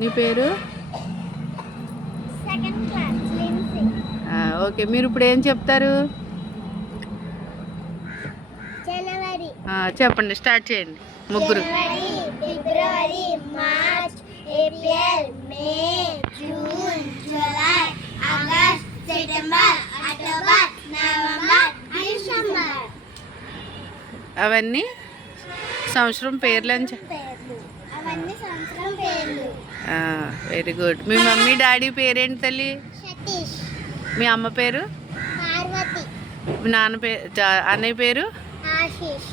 నీ పేరు? Second class Lindsey. Okay, మీరు ఇప్పుడు ఏం చెప్తారు? జనవరి. చెప్పండి, స్టార్ట్ చేయండి ముగ్గురు. January, February, March, April, May, June, July, August, September, October, November, December. అవన్నీ సంవత్సరం పేర్లు అని పేర్లు. అవన్నీ సంవత్సరం పేర్లు. Very good. మీ మమ్మీ డాడీ పేరేంటి తల్లి? సతీష్. మీ అమ్మ పేరు? పార్వతి. మీ నాన్న పేరు? అన్నయ్య పేరు? ఆశీష్.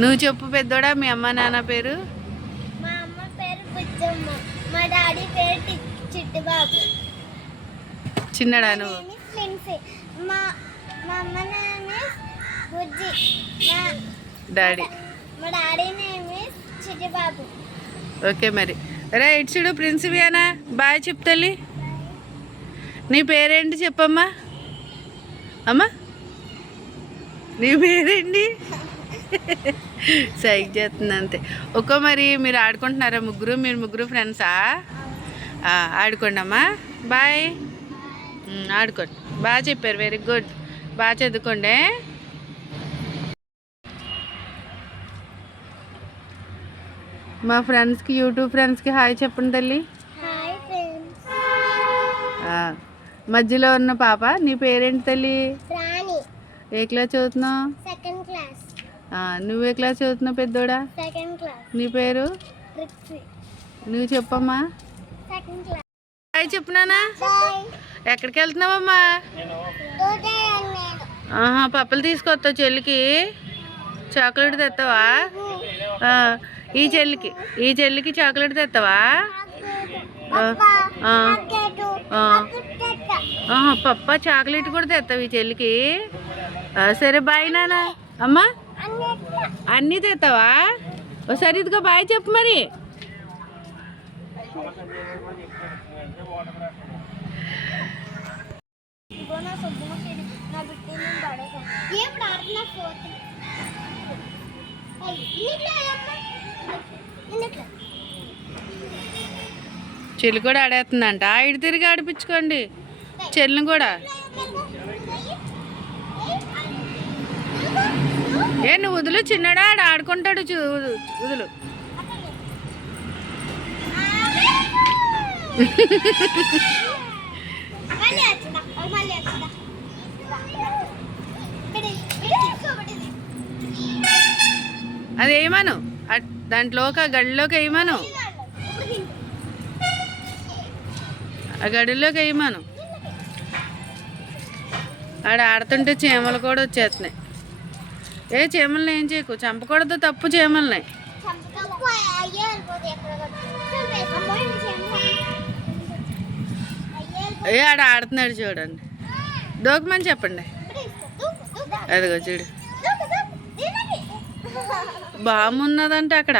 నువ్వు చెప్పు పెద్దోడా, మీ అమ్మ నాన్న పేరు? మా అమ్మ పేరు బుజ్జమ్మ. మా డాడీ పేరు చిట్టుబాబు. చిన్నడా నువ్వు? లిన్సీ. మా అమ్మ నేమ్ బుజ్జి. డాడీ? మా డాడీ నేమ్ చిట్టుబాబు. ఓకే, మరి రైట్ చూడు ప్రిన్సిపియానా, బాయ్ చెప్తల్లి. నీ పేరేంటి చెప్పమ్మా? అమ్మా నీ పేరేంటి? సైక్ చేస్తుంది అంతే. మరి మీరు ఆడుకుంటున్నారా ముగ్గురు? మీరు ముగ్గురు ఫ్రెండ్సా? ఆడుకోండి అమ్మా, బాయ్. ఆడుకోండి. బాగా చెప్పారు, వెరీ గుడ్. బాగా చదువుకోండి. మా ఫ్రెండ్స్కి, యూట్యూబ్ ఫ్రెండ్స్కి హాయ్ చెప్పండి తల్లి. Hi friends. మధ్యలో ఉన్న పాప నీ పేరేంటి తల్లి? రాణి. ఏ క్లాస్ చదువుతున్నావు? Second class. నువ్వే క్లాస్ చదువుతున్నావు పెద్దోడా? Second class. నీ పేరు? రిక్సీ. నువ్వు చెప్పమ్మా. Second class. హాయ్ చెప్పునానా. బాయ్. ఎక్కడికి వెళ్తున్నావమ్మా? పప్పులు తీసుకొస్తావు చెల్లికి? చాక్లెట్ తెస్తావా? ఈ చెల్లికి చాక్లెట్ తెస్తావా? పప్ప చాక్లెట్ కూడా తెస్తావు ఈ చెల్లికి? సరే బాయ్ నాన్న. అమ్మా అన్నీ తెస్తావా? ఒకసారి ఇదిగో బాయ్ చెప్పు మరి. చెల్లి కూడా ఆడేస్తుందంట. ఇటు తిరిగి ఆడిపించుకోండి చెల్లిని కూడా. నువ్వు వదులు, చిన్నడా ఆడ ఆడుకుంటాడు. వదులు. అది వేయమను, దాంట్లోకి ఆ గడిలోకి వేయమను, ఆ గడిలోకి వేయమను. ఆడ ఆడుతుంటే చీమలు కూడా వచ్చేస్తున్నాయి. చీమల్ని ఏం చేయకు, చంపకూడదు, తప్పు చీమల్ని. ఆడ ఆడుతున్నాడు చూడండి. దూకమని చెప్పండి. అదిగో చూడు, బామ్మ ఉన్నదంటే అక్కడ.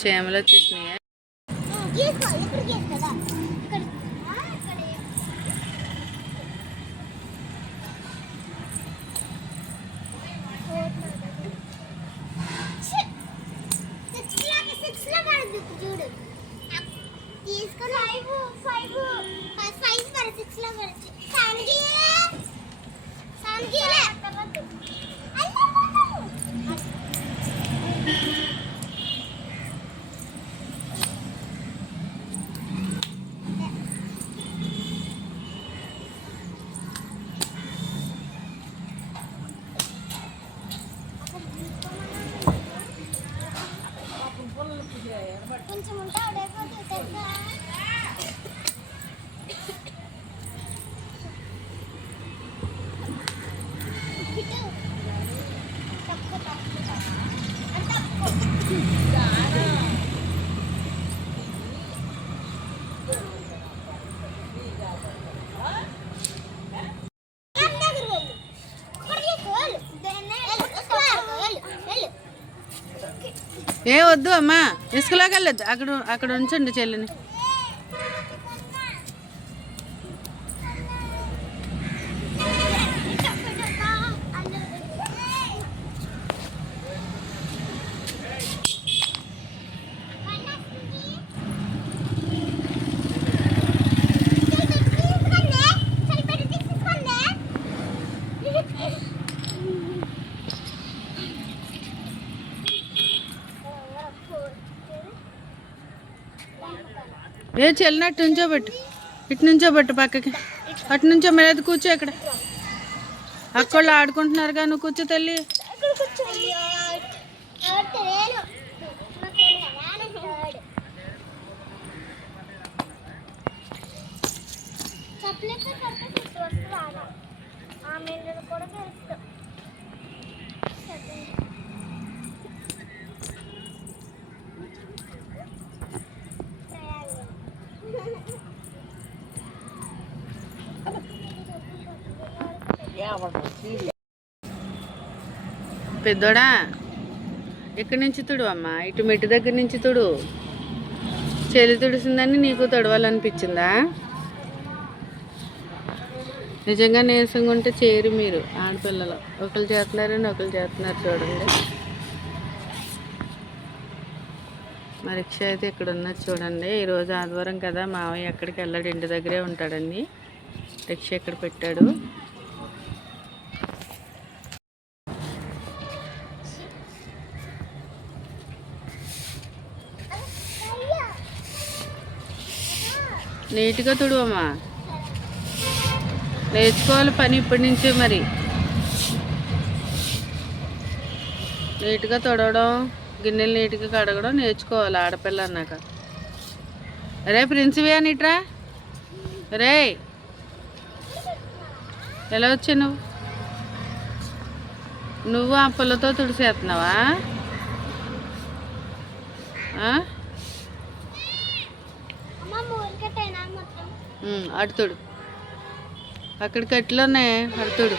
చీమలు వచ్చేసినాయి. చూడు తీసుకొని 5 6 లో పడుతుంది. కొంచెం ఉంటా వద్దు అమ్మా, ఇసుకలోకి వెళ్ళొద్దు. అక్కడ ఉంచండి చెల్లిని. ఏ చెల్లినట్టు నుంచోబెట్టు, ఇటు నుంచోబెట్టు పక్కకి, అటు నుంచో మీద కూర్చో. ఇక్కడ అక్కళ్ళు ఆడుకుంటున్నారుగా, నువ్వు కూర్చో తల్లి. పెద్దోడా, ఇక్కడి నుంచి తుడు అమ్మా, ఇటు మెట్టు దగ్గర నుంచి తుడు. చెల్లి తుడిసిందని నీకు తొడవాలనిపించిందా? నిజంగా నీరసంగా ఉంటే చేయరు మీరు ఆడపిల్లలు. ఒకరు చేస్తున్నారని ఒకరు చేస్తున్నారు చూడండి. మా రిక్షా అయితే ఇక్కడ ఉన్నది చూడండి. ఈరోజు ఆదివారం కదా, మావయ్య ఎక్కడికి వెళ్ళాడు, ఇంటి దగ్గరే ఉంటాడండి. రిక్షా ఇక్కడ పెట్టాడు. నీట్గా తుడువమ్మా, నేర్చుకోవాలి పని ఇప్పటి నుంచే. మరి నీట్గా తుడవడం, గిన్నెలు నీట్గా కడగడం నేర్చుకోవాలి ఆడపిల్ల అన్నాక. రే ప్రిన్సిపే నీట్రా, రే ఎలా వచ్చావు నువ్వు? నువ్వు ఆ పుల్లతో తుడిసేస్తున్నావా? అడుతుడు, అక్కడికి అట్లున్నాయి, అడుతుడు.